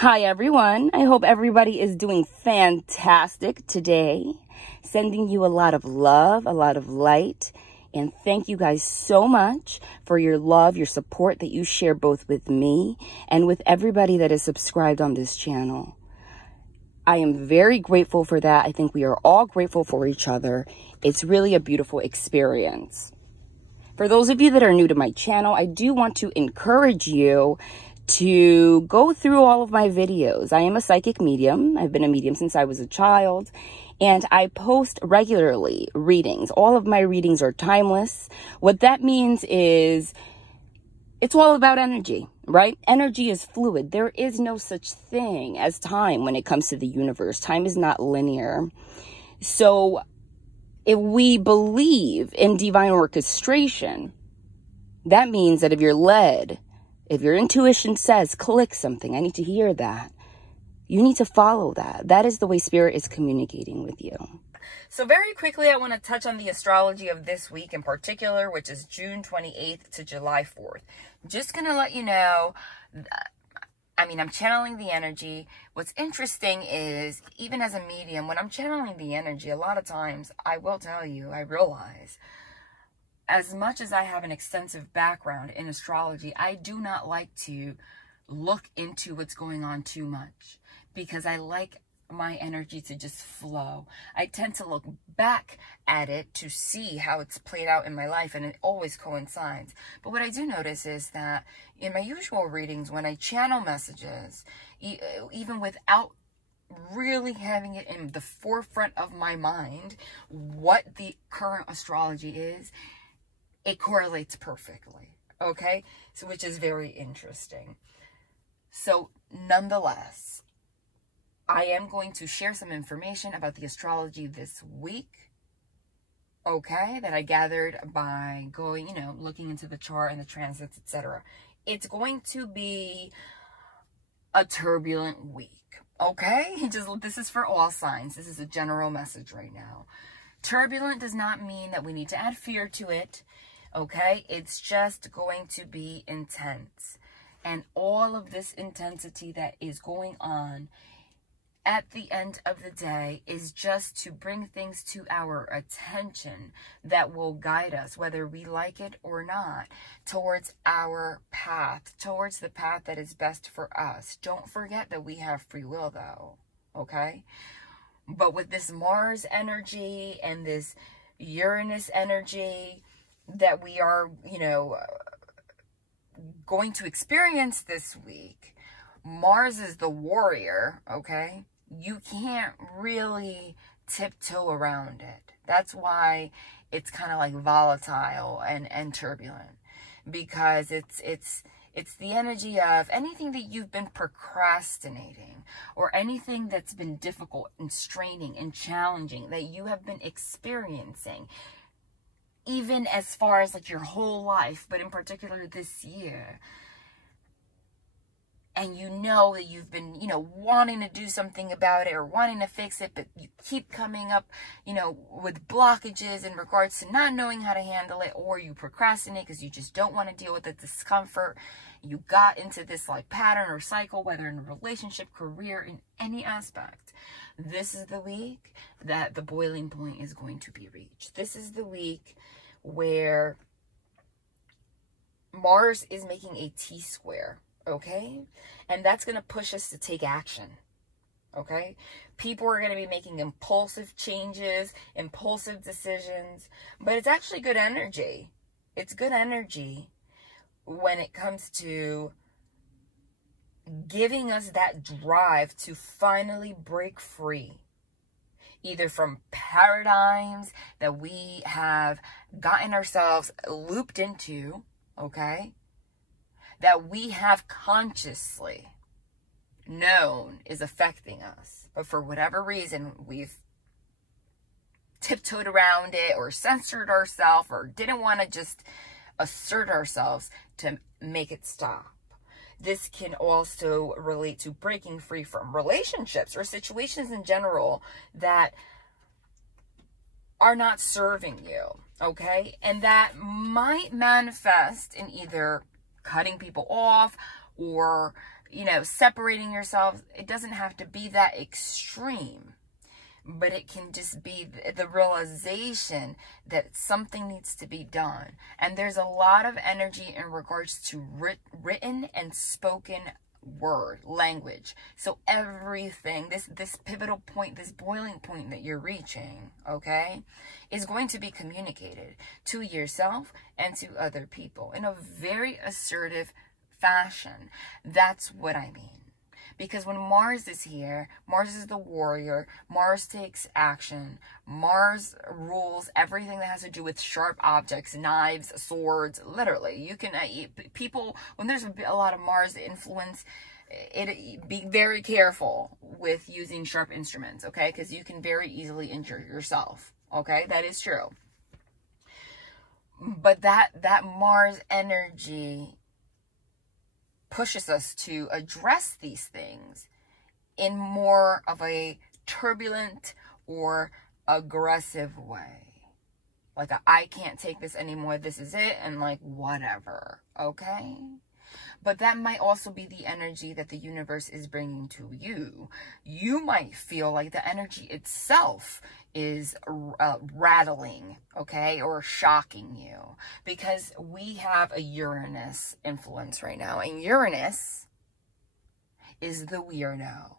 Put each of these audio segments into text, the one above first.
Hi everyone, I hope everybody is doing fantastic today. Sending you a lot of love, a lot of light, and thank you guys so much for your love, your support that you share both with me and with everybody that is subscribed on this channel. I am very grateful for that. I think we are all grateful for each other. It's really a beautiful experience. For those of you that are new to my channel, I do want to encourage you to go through all of my videos. I am a psychic medium. I've been a medium since I was a child, and I post regularly readings. All of my readings are timeless. What that means is it's all about energy, right? Energy is fluid. There is no such thing as time when it comes to the universe. Time is not linear. So if we believe in divine orchestration, that means that if you're led, if your intuition says, click something, I need to hear that, you need to follow that. That is the way Spirit is communicating with you. So very quickly, I want to touch on the astrology of this week in particular, which is June 28th to July 4th. Just going to let you know, I'm channeling the energy. What's interesting is, even as a medium, when I'm channeling the energy, a lot of times, I will tell you, I realize, as much as I have an extensive background in astrology, I do not like to look into what's going on too much because I like my energy to just flow. I tend to look back at it to see how it's played out in my life, and it always coincides. But what I do notice is that in my usual readings, when I channel messages, even without really having it in the forefront of my mind, what the current astrology is, it correlates perfectly, okay? So, which is very interesting. So, nonetheless, I am going to share some information about the astrology this week, okay, that I gathered by going, looking into the chart and the transits, etc. It's going to be a turbulent week, okay? This is for all signs. This is a general message right now. Turbulent does not mean that we need to add fear to it. Okay, it's just going to be intense. And all of this intensity that is going on at the end of the day is just to bring things to our attention that will guide us, whether we like it or not, towards our path, towards the path that is best for us. Don't forget that we have free will, though, okay? But with this Mars energy and this Uranus energy that we are, going to experience this week, Mars is the warrior, okay? You can't really tiptoe around it. That's why it's kind of like volatile and turbulent, because it's the energy of anything that you've been procrastinating, or anything that's been difficult and straining and challenging that you have been experiencing, even as far as like your whole life, but in particular this year. And you know that you've been, wanting to do something about it or wanting to fix it, but you keep coming up, with blockages in regards to not knowing how to handle it, or you procrastinate because you just don't want to deal with the discomfort. You got into this like pattern or cycle, whether in a relationship, career, in any aspect. This is the week that the boiling point is going to be reached. This is the week where Mars is making a T-square, okay? And that's going to push us to take action, okay? People are going to be making impulsive changes, impulsive decisions, but it's actually good energy. It's good energy when it comes to giving us that drive to finally break free, either from paradigms that we have gotten ourselves looped into, okay, that we have consciously known is affecting us, but for whatever reason, we've tiptoed around it or censored ourselves or didn't want to just assert ourselves to make it stop. This can also relate to breaking free from relationships or situations in general that are not serving you, okay? And that might manifest in either cutting people off or you know, separating yourself. It doesn't have to be that extreme, but it can just be the realization that something needs to be done. And there's a lot of energy in regards to written and spoken word, language. So everything, this pivotal point, this boiling point that you're reaching, okay, is going to be communicated to yourself and to other people in a very assertive fashion. That's what I mean. Because when Mars is here, Mars is the warrior. Mars takes action. Mars rules everything that has to do with sharp objects, knives, swords. Literally, you can people, when there's a lot of Mars influence, be very careful with using sharp instruments, okay? Because you can very easily injure yourself, okay? That is true. But that Mars energy pushes us to address these things in more of a turbulent or aggressive way. Like, I can't take this anymore, this is it, and like, whatever, okay? But that might also be the energy that the universe is bringing to you. You might feel like the energy itself is rattling, okay, or shocking you, because we have a Uranus influence right now, and Uranus is the weirdo.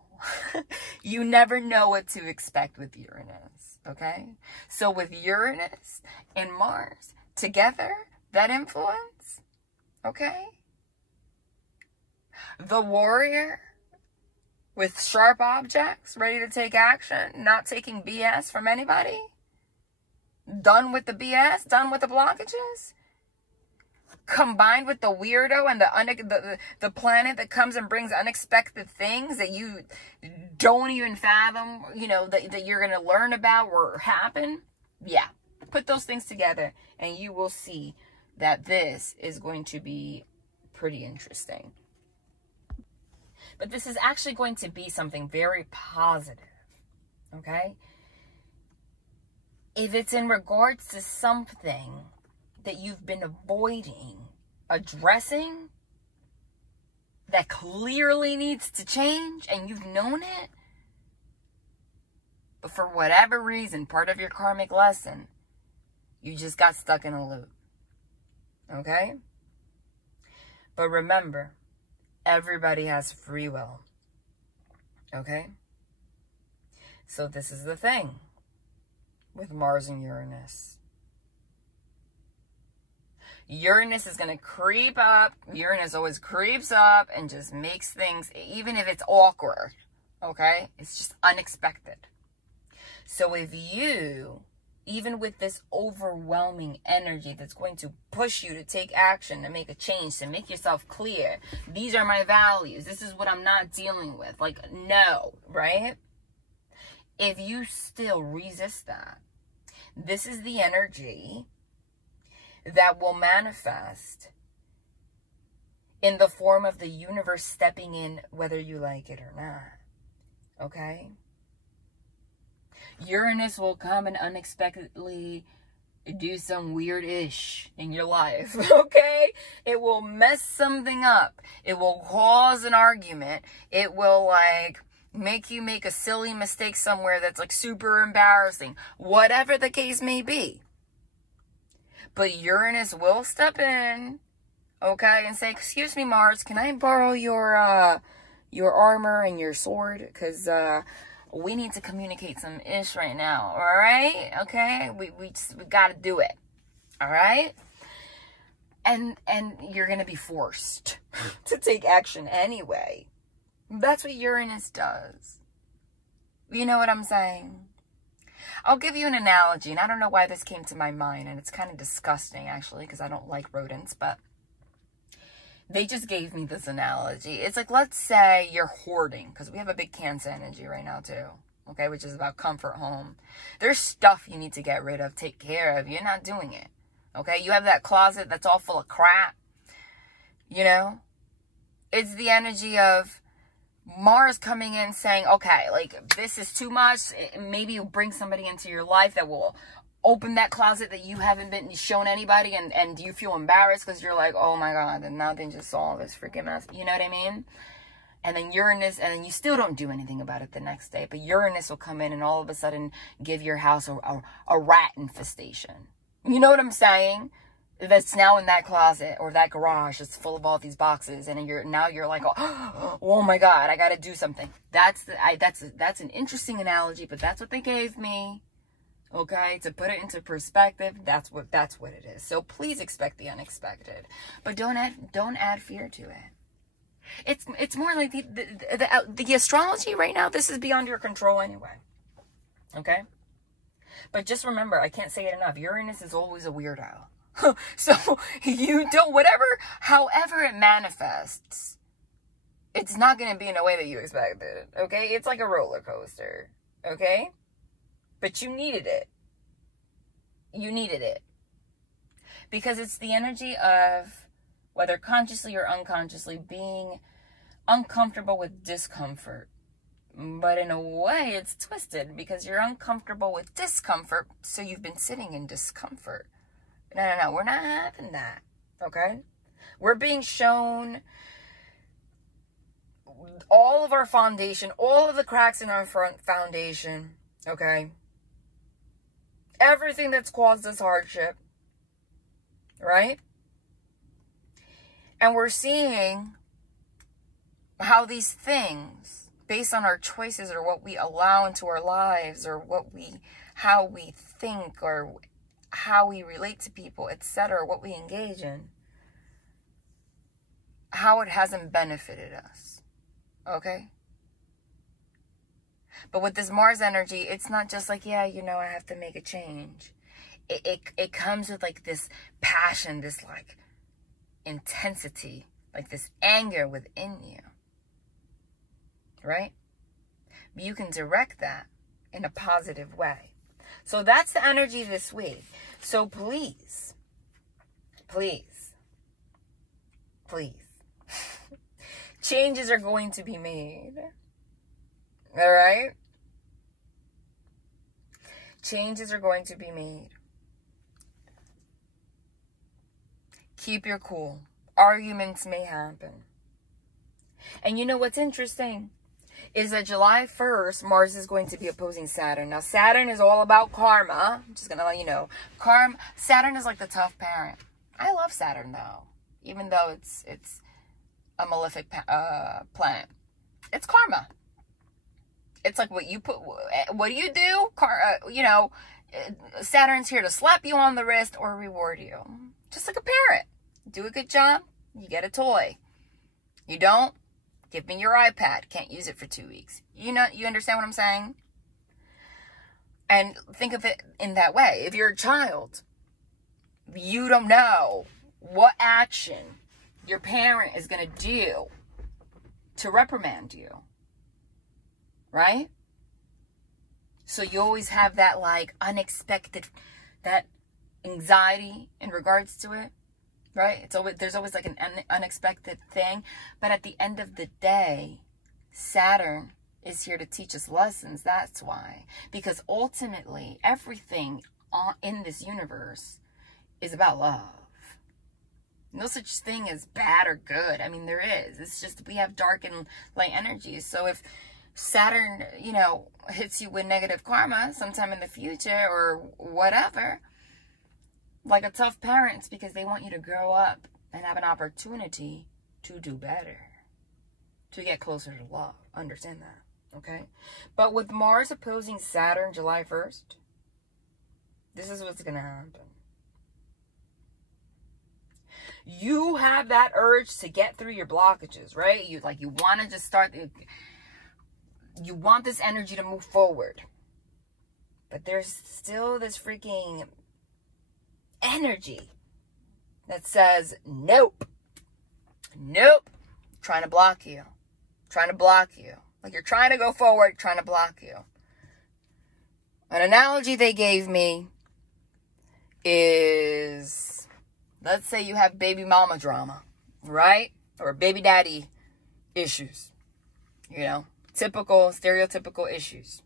You never know what to expect with Uranus, okay? So with Uranus and Mars together, that influence, okay? The warrior with sharp objects, ready to take action, not taking BS from anybody. Done with the BS, done with the blockages. Combined with the weirdo and the planet that comes and brings unexpected things that you don't even fathom, you know, that you're going to learn about or happen. Yeah, put those things together and you will see that this is going to be pretty interesting. But this is actually going to be something very positive, okay? If it's in regards to something that you've been avoiding addressing, that clearly needs to change, and you've known it, but for whatever reason, part of your karmic lesson, you just got stuck in a loop, okay? But remember, everybody has free will, okay? So this is the thing with Mars and Uranus. Uranus is going to creep up. Uranus always creeps up and just makes things, even if it's awkward, okay? It's just unexpected. So if you, even with this overwhelming energy that's going to push you to take action, to make a change, to make yourself clear, these are my values, this is what I'm not dealing with, like, no, right? If you still resist that, this is the energy that will manifest in the form of the universe stepping in, whether you like it or not, okay? Uranus will come and unexpectedly do some weird-ish in your life, okay? It will mess something up. It will cause an argument. It will, like, make you make a silly mistake somewhere that's, like, super embarrassing. Whatever the case may be. But Uranus will step in, okay, and say, excuse me, Mars, can I borrow your armor and your sword? Because, we need to communicate some ish right now, all right? Okay, we got to do it, all right? And you're going to be forced to take action anyway. That's what Uranus does. You know what I'm saying? I'll give you an analogy, and I don't know why this came to my mind, and it's kind of disgusting, actually, because I don't like rodents, but they just gave me this analogy. It's like, let's say you're hoarding, because we have a big Cancer energy right now, too, okay, which is about comfort home. There's stuff you need to get rid of, take care of. You're not doing it, okay? You have that closet that's all full of crap, you know? It's the energy of Mars coming in saying, okay, like, this is too much. Maybe you bring somebody into your life that will open that closet that you haven't been shown anybody, and you feel embarrassed because you're like, oh my God, and now they just saw this freaking mess. You know what I mean? And then Uranus, and then you still don't do anything about it the next day. But Uranus will come in and all of a sudden give your house a rat infestation. You know what I'm saying? That's now in that closet or that garage that's full of all these boxes, and you're like, oh my God, I got to do something. That's an interesting analogy, but that's what they gave me. Okay, to put it into perspective, that's what it is. So please expect the unexpected, but don't add fear to it. It's more like the astrology right now. This is beyond your control anyway. Okay, but just remember, I can't say it enough. Uranus is always a weirdo. So you don't, however it manifests, it's not going to be in a way that you expected. Okay. It's like a roller coaster. Okay. But you needed it. You needed it. Because it's the energy of, whether consciously or unconsciously, being uncomfortable with discomfort. But in a way, it's twisted because you're uncomfortable with discomfort. So you've been sitting in discomfort. No, we're not having that, okay? We're being shown all of our foundation, all of the cracks in our foundation, okay? Everything that's caused us hardship, right? And we're seeing how these things, based on our choices or what we allow into our lives or how we think or how we relate to people, etc., what we engage in, how it hasn't benefited us. Okay? But with this Mars energy, it's not just like, yeah, I have to make a change. It comes with like this passion, this like intensity, like this anger within you. Right? But you can direct that in a positive way. So that's the energy this week. So please, changes are going to be made. All right? Changes are going to be made. Keep your cool. Arguments may happen. And you know what's interesting? Is that July 1st, Mars is going to be opposing Saturn. Now, Saturn is all about karma. I'm just going to let you know. Saturn is like the tough parent. I love Saturn, though. Even though it's a malefic planet. It's karma. It's like what do you do? Saturn's here to slap you on the wrist or reward you. Just like a parent. Do a good job, you get a toy. You don't? Give me your iPad. Can't use it for 2 weeks. You understand what I'm saying? And think of it in that way. If you're a child, you don't know what action your parent is going to do to reprimand you. Right? So you always have that like unexpected, that anxiety in regards to it. Right? There's always like an unexpected thing. But at the end of the day, Saturn is here to teach us lessons. That's why. Because ultimately, everything in this universe is about love. No such thing as bad or good. I mean, there is. It's just we have dark and light energies. So if Saturn, hits you with negative karma sometime in the future or whatever, like a tough parent, it's because they want you to grow up and have an opportunity to do better, to get closer to love. Understand that, okay? But with Mars opposing Saturn July 1st, this is what's going to happen. You have that urge to get through your blockages, right? You want to just start, you want this energy to move forward. But there's still this freaking energy that says, nope, trying to block you. Like you're trying to go forward, trying to block you. An analogy they gave me is, let's say you have baby mama drama, right? Or baby daddy issues, typical, stereotypical issues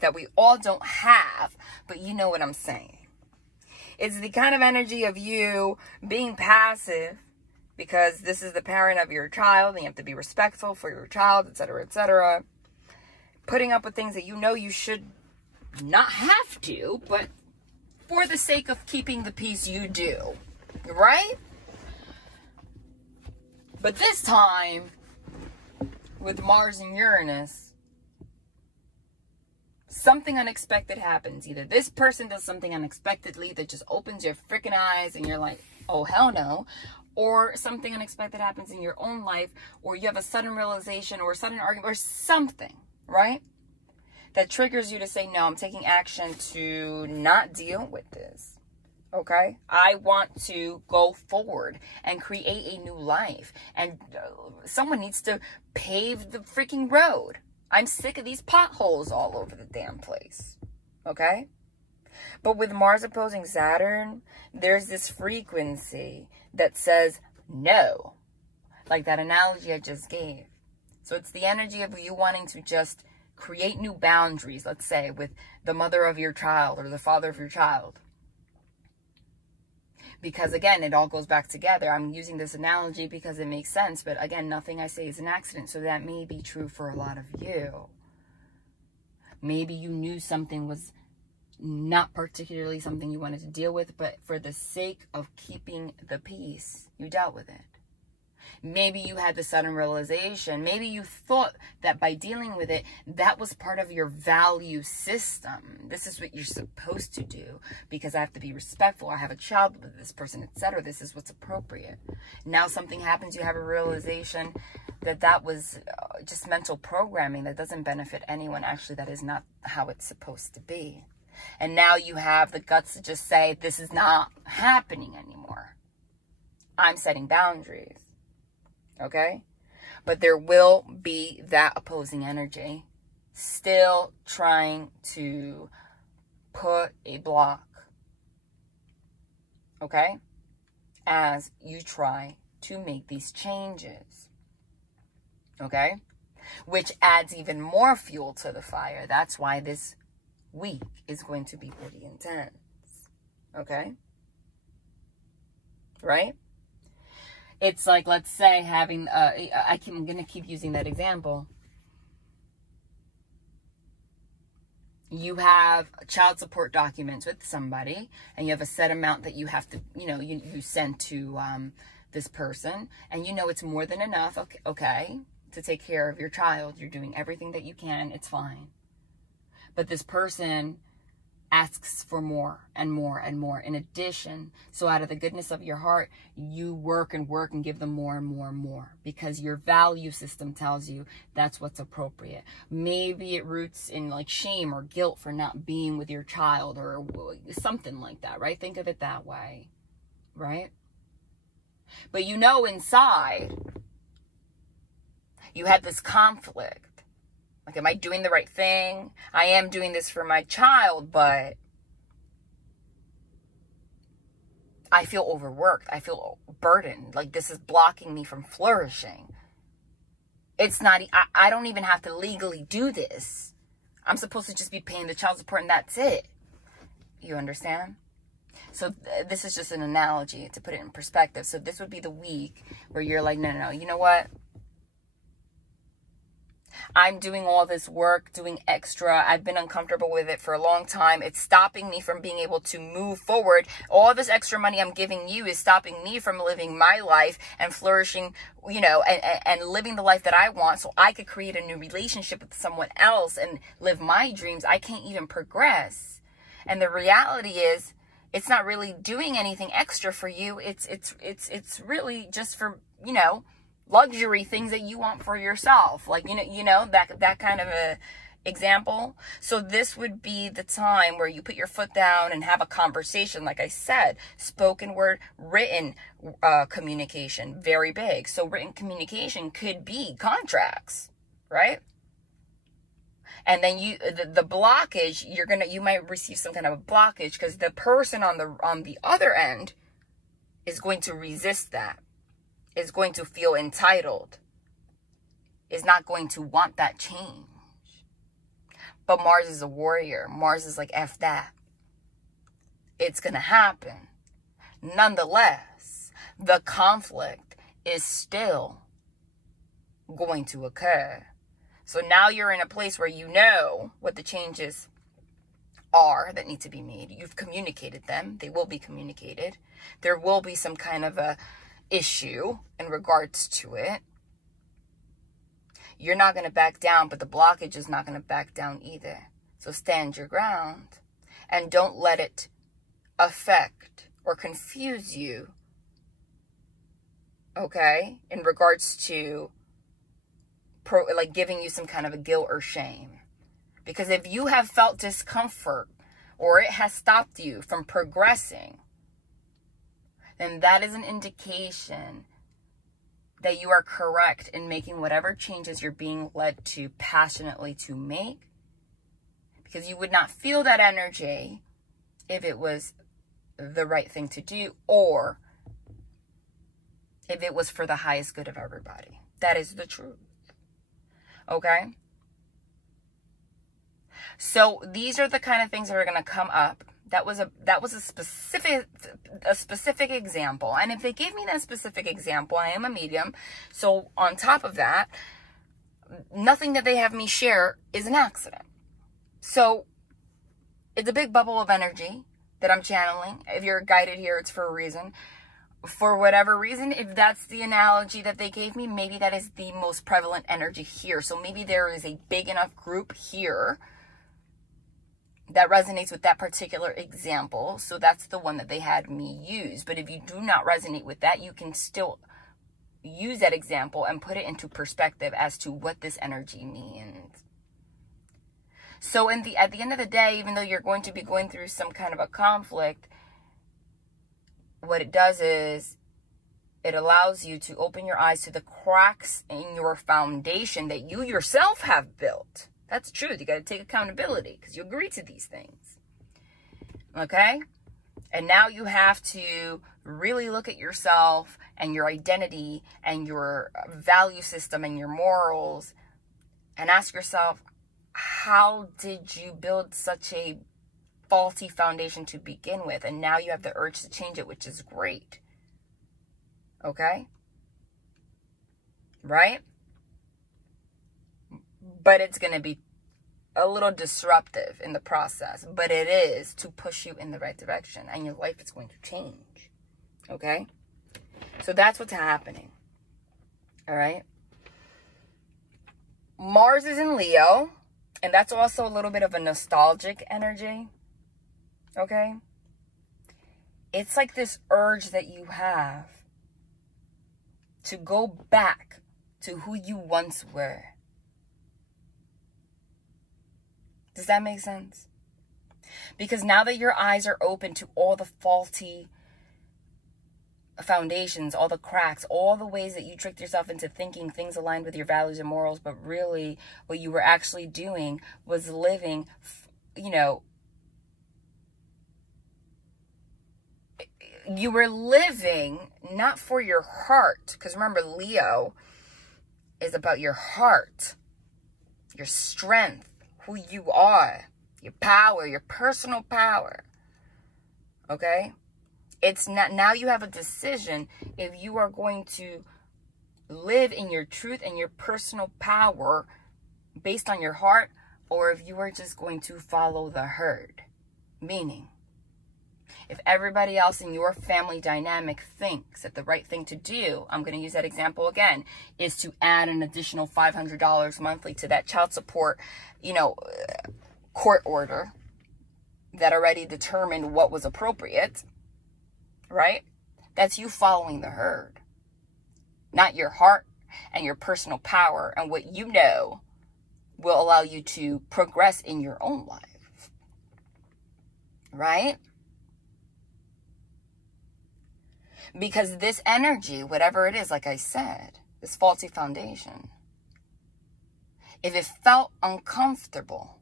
that we all don't have, but you know what I'm saying. It's the kind of energy of you being passive because this is the parent of your child, and you have to be respectful for your child, etc., etc. Putting up with things that you know you should not have to, but for the sake of keeping the peace, you do, right? But this time, with Mars and Uranus, something unexpected happens. Either this person does something unexpectedly that just opens your freaking eyes and you're like, oh, hell no. Or something unexpected happens in your own life, or you have a sudden realization or a sudden argument or something, right? That triggers you to say, no, I'm taking action to not deal with this. Okay? I want to go forward and create a new life. And someone needs to pave the freaking road. I'm sick of these potholes all over the damn place. Okay? But with Mars opposing Saturn, there's this frequency that says no. Like that analogy I just gave. So it's the energy of you wanting to just create new boundaries, let's say, with the mother of your child or the father of your child. Because again, it all goes back together. I'm using this analogy because it makes sense. But again, nothing I say is an accident. So that may be true for a lot of you. Maybe you knew something was not particularly something you wanted to deal with, but for the sake of keeping the peace, you dealt with it. Maybe you had the sudden realization. Maybe you thought that by dealing with it, that was part of your value system. This is what you're supposed to do because I have to be respectful. I have a child with this person, etc. This is what's appropriate. Now something happens. You have a realization that that was just mental programming that doesn't benefit anyone. Actually, that is not how it's supposed to be. And now you have the guts to just say, this is not happening anymore. I'm setting boundaries. Okay? But there will be that opposing energy still trying to put a block. Okay? As you try to make these changes. Okay? Which adds even more fuel to the fire. That's why this week is going to be pretty intense. Okay? Right? It's like, let's say, having, I'm going to keep using that example. You have child support documents with somebody, and you have a set amount that you have to, you send to this person, and you know it's more than enough, okay, to take care of your child. You're doing everything that you can. It's fine. But this person asks for more and more and more in addition. So out of the goodness of your heart, you work and give them more and more and more because your value system tells you that's what's appropriate. Maybe it roots in like shame or guilt for not being with your child or something like that, right? Think of it that way, right? But you know inside, you had this conflict. Like, am I doing the right thing? I am doing this for my child, but I feel overworked. I feel burdened. Like, this is blocking me from flourishing. It's not, I don't even have to legally do this. I'm supposed to just be paying the child support and that's it. You understand? So this is just an analogy to put it in perspective. So this would be the week where you're like, no, you know what? I'm doing all this work, doing extra. I've been uncomfortable with it for a long time. It's stopping me from being able to move forward. All this extra money I'm giving you is stopping me from living my life and flourishing, and living the life that I want so I could create a new relationship with someone else and live my dreams. I can't even progress. And the reality is, it's not really doing anything extra for you. It's really just for, luxury things that you want for yourself. Like, that kind of a example. So this would be the time where you put your foot down and have a conversation. Like I said, spoken word, written communication, very big. So written communication could be contracts, right? And then the blockage, you might receive some kind of a blockage because the person on the other end is going to resist that. Is going to feel entitled, is not going to want that change. But Mars is a warrior. Mars is like, F that. It's going to happen. Nonetheless, the conflict is still going to occur. So now you're in a place where you know what the changes are that need to be made. You've communicated them. They will be communicated. There will be some kind of a issue in regards to it. You're not going to back down, but the blockage is not going to back down either. So stand your ground and don't let it affect or confuse you, okay, in regards to like giving you some kind of a guilt or shame. Because if you have felt discomfort or it has stopped you from progressing, then that is an indication that you are correct in making whatever changes you're being led to passionately to make. Because you would not feel that energy if it was the right thing to do or if it was for the highest good of everybody. That is the truth. Okay? So these are the kind of things that are going to come up. That was a specific example. And if they gave me that specific example, I am a medium. So on top of that, nothing that they have me share is an accident. So it's a big bubble of energy that I'm channeling. If you're guided here, it's for a reason. For whatever reason, if that's the analogy that they gave me, maybe that is the most prevalent energy here. So maybe there is a big enough group here that resonates with that particular example. So that's the one that they had me use. But if you do not resonate with that, you can still use that example and put it into perspective as to what this energy means. So at the end of the day, even though you're going to be going through some kind of a conflict, what it does is it allows you to open your eyes to the cracks in your foundation that you yourself have built. That's true. You got to take accountability because you agree to these things. Okay? And now you have to really look at yourself and your identity and your value system and your morals and ask yourself, how did you build such a faulty foundation to begin with? And now you have the urge to change it, which is great. Okay? Right? But it's going to be a little disruptive in the process. But it is to push you in the right direction. And your life is going to change. Okay? So that's what's happening. All right? Mars is in Leo. And that's also a little bit of a nostalgic energy. Okay? It's like this urge that you have to go back to who you once were. Does that make sense? Because now that your eyes are open to all the faulty foundations, all the cracks, all the ways that you tricked yourself into thinking things aligned with your values and morals, but really what you were actually doing was living, you were living not for your heart. Because remember, Leo is about your heart, your strength, who you are, your power, your personal power. Okay? It's not, now you have a decision if you are going to live in your truth and your personal power based on your heart, or if you are just going to follow the herd. Meaning, if everybody else in your family dynamic thinks that the right thing to do, I'm going to use that example again, is to add an additional $500 monthly to that child support, court order that already determined what was appropriate, right? That's you following the herd, not your heart and your personal power and what you know will allow you to progress in your own life, right? Because this energy, whatever it is, like I said, this faulty foundation, if it felt uncomfortable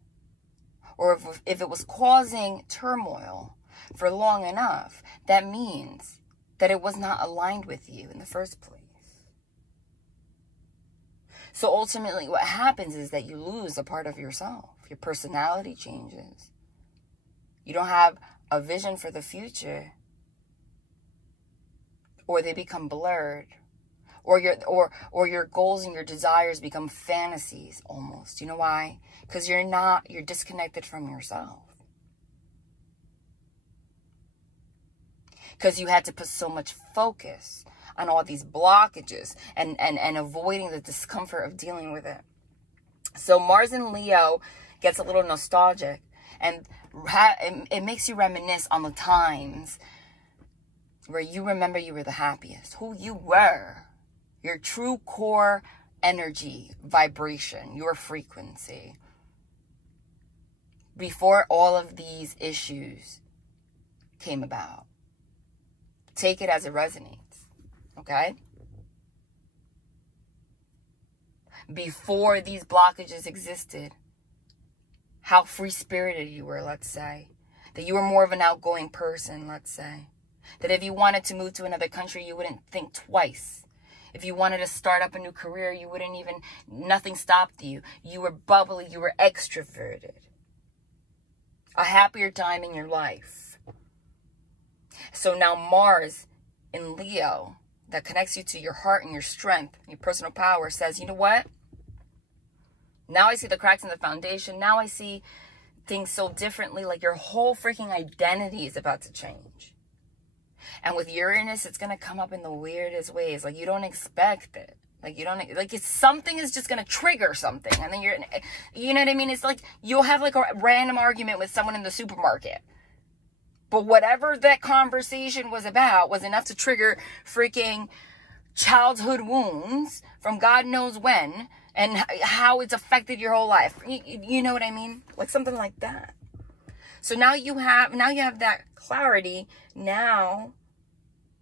or if it was causing turmoil for long enough, that means that it was not aligned with you in the first place. So ultimately what happens is that you lose a part of yourself. Your personality changes. You don't have a vision for the future, or they become blurred, Or your goals and your desires become fantasies almost. You know why? Because you're disconnected from yourself. Because you had to put so much focus on all these blockages and avoiding the discomfort of dealing with it. So Mars in Leo gets a little nostalgic, and it makes you reminisce on the times where you remember you were the happiest, who you were, your true core energy, vibration, your frequency, before all of these issues came about. Take it as it resonates, okay? Before these blockages existed, how free-spirited you were, let's say. That you were more of an outgoing person, let's say. That if you wanted to move to another country, you wouldn't think twice. If you wanted to start up a new career, you wouldn't even, nothing stopped you. You were bubbly, you were extroverted. A happier time in your life. So now Mars in Leo, that connects you to your heart and your strength, your personal power, says, you know what? Now I see the cracks in the foundation. Now I see things so differently. Like your whole freaking identity is about to change. And with Uranus, it's going to come up in the weirdest ways. Like you don't expect it. Like you don't, like it's something is just going to trigger something. And then you know what I mean? It's like you'll have like a random argument with someone in the supermarket. But whatever that conversation was about was enough to trigger freaking childhood wounds from God knows when, and how it's affected your whole life. You know what I mean? Like something like that. So now you have that clarity. Now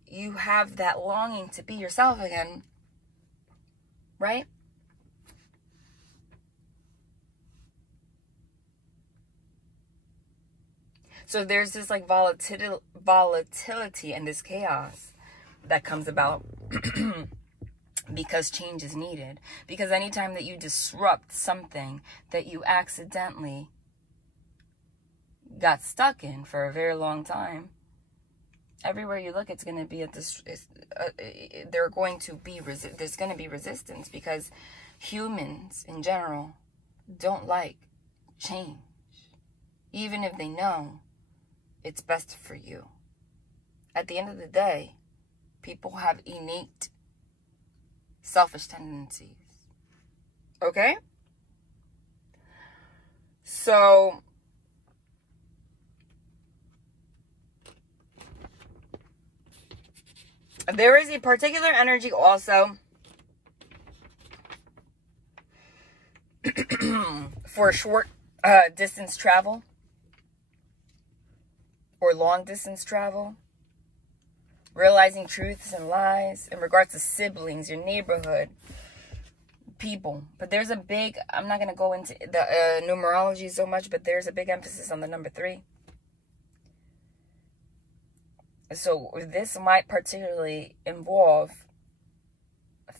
you have that longing to be yourself again. Right? So there's this like volatility and this chaos that comes about because change is needed. Because anytime that you disrupt something that you accidentally got stuck in for a very long time, everywhere you look, it's going to be there's going to be resistance, because humans in general don't like change, even if they know it's best for you. At the end of the day, people have innate selfish tendencies. Okay? So there is a particular energy also for short distance travel or long distance travel, realizing truths and lies in regards to siblings, your neighborhood, people. But there's a big, I'm not going to go into the numerology so much, but there's a big emphasis on the number 3. So this might particularly involve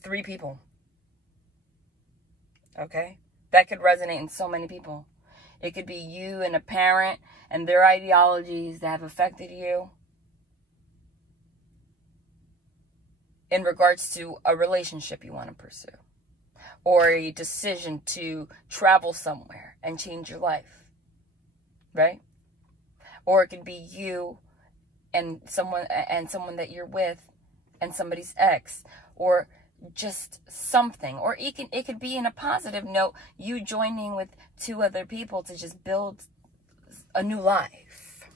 3 people. Okay? That could resonate in so many people. It could be you and a parent and their ideologies that have affected you in regards to a relationship you want to pursue, or a decision to travel somewhere and change your life, right? Or it could be you and someone that you're with and somebody's ex, or just something. Or it could be in a positive note, you joining with 2 other people to just build a new life.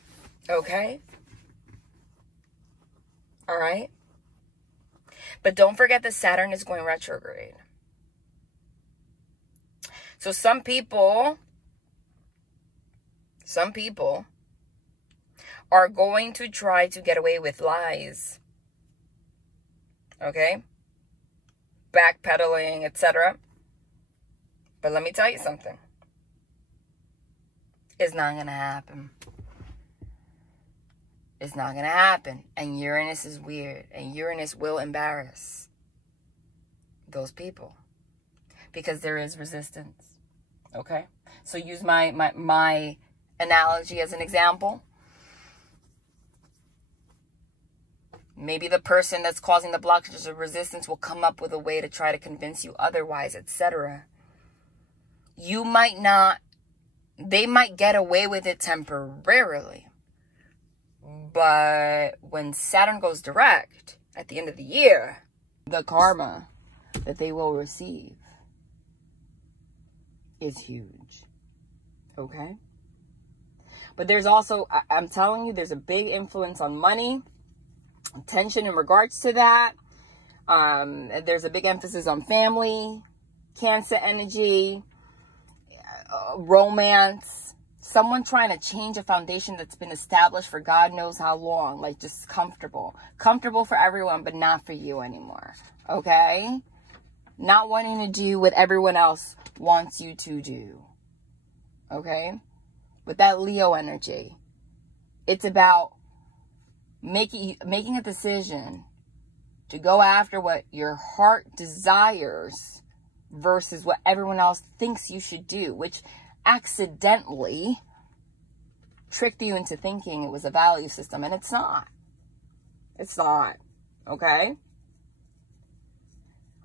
Okay? All right? But don't forget that Saturn is going retrograde. So some people are going to try to get away with lies. Okay? Backpedaling, etc. But let me tell you something. It's not going to happen. It's not going to happen. And Uranus is weird. And Uranus will embarrass those people, because there is resistance. Okay? So use my analogy as an example. Maybe the person that's causing the blockages of resistance will come up with a way to try to convince you otherwise, etc. You might not, they might get away with it temporarily. But when Saturn goes direct at the end of the year, the karma that they will receive is huge. Okay? But there's also, I'm telling you, there's a big influence on money, tension in regards to that. There's a big emphasis on family, Cancer energy, romance, someone trying to change a foundation that's been established for God knows how long, like just comfortable for everyone, but not for you anymore. Okay? Not wanting to do what everyone else wants you to do. Okay? With that Leo energy, it's about making a decision to go after what your heart desires versus what everyone else thinks you should do, which accidentally tricked you into thinking it was a value system, and it's not. It's not. Okay?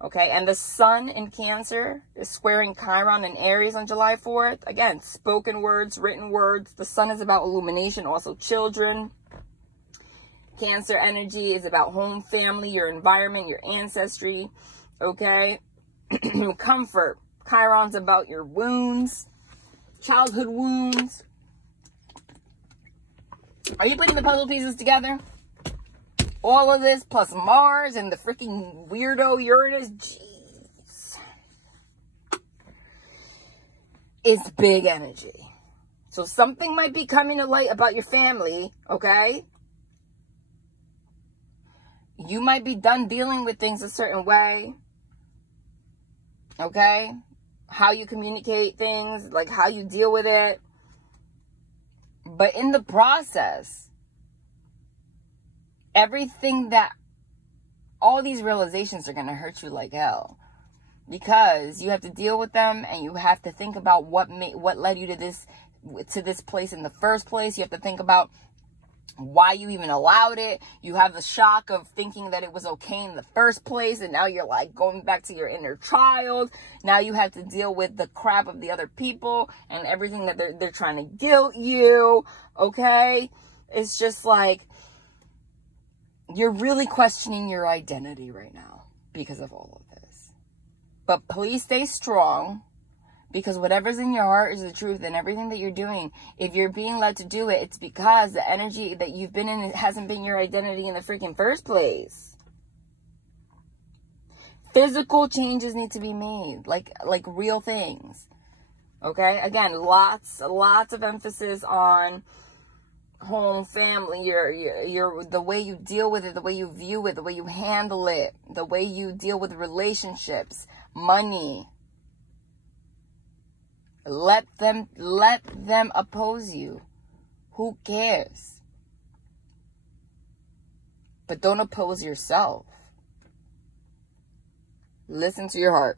Okay, and the sun in Cancer is squaring Chiron and Aries on July 4th. Again, spoken words, written words. The sun is about illumination, also children. Cancer energy is about home, family, your environment, your ancestry. Okay? Comfort. Chiron's about your wounds, childhood wounds. Are you putting the puzzle pieces together? All of this plus Mars and the freaking weirdo Uranus. Jeez. It's big energy. So something might be coming to light about your family, okay? You might be done dealing with things a certain way. Okay? How you communicate things, like how you deal with it. But in the process, all these realizations are going to hurt you like hell. Because you have to deal with them, and you have to think about what led you to this place in the first place. You have to think about why you even allowed it. You have the shock of thinking that it was okay in the first place, and now you're like going back to your inner child. Now you have to deal with the crap of the other people and everything that they're trying to guilt you. Okay? It's just like you're really questioning your identity right now because of all of this. But please stay strong, because whatever's in your heart is the truth, and everything that you're doing, if you're being led to do it, it's because the energy that you've been in, it hasn't been your identity in the freaking first place. Physical changes need to be made, like real things. Okay? Again, lots of emphasis on home, family, your the way you deal with it, the way you view it, the way you handle it, the way you deal with relationships, money. Let them oppose you. Who cares? But don't oppose yourself. Listen to your heart.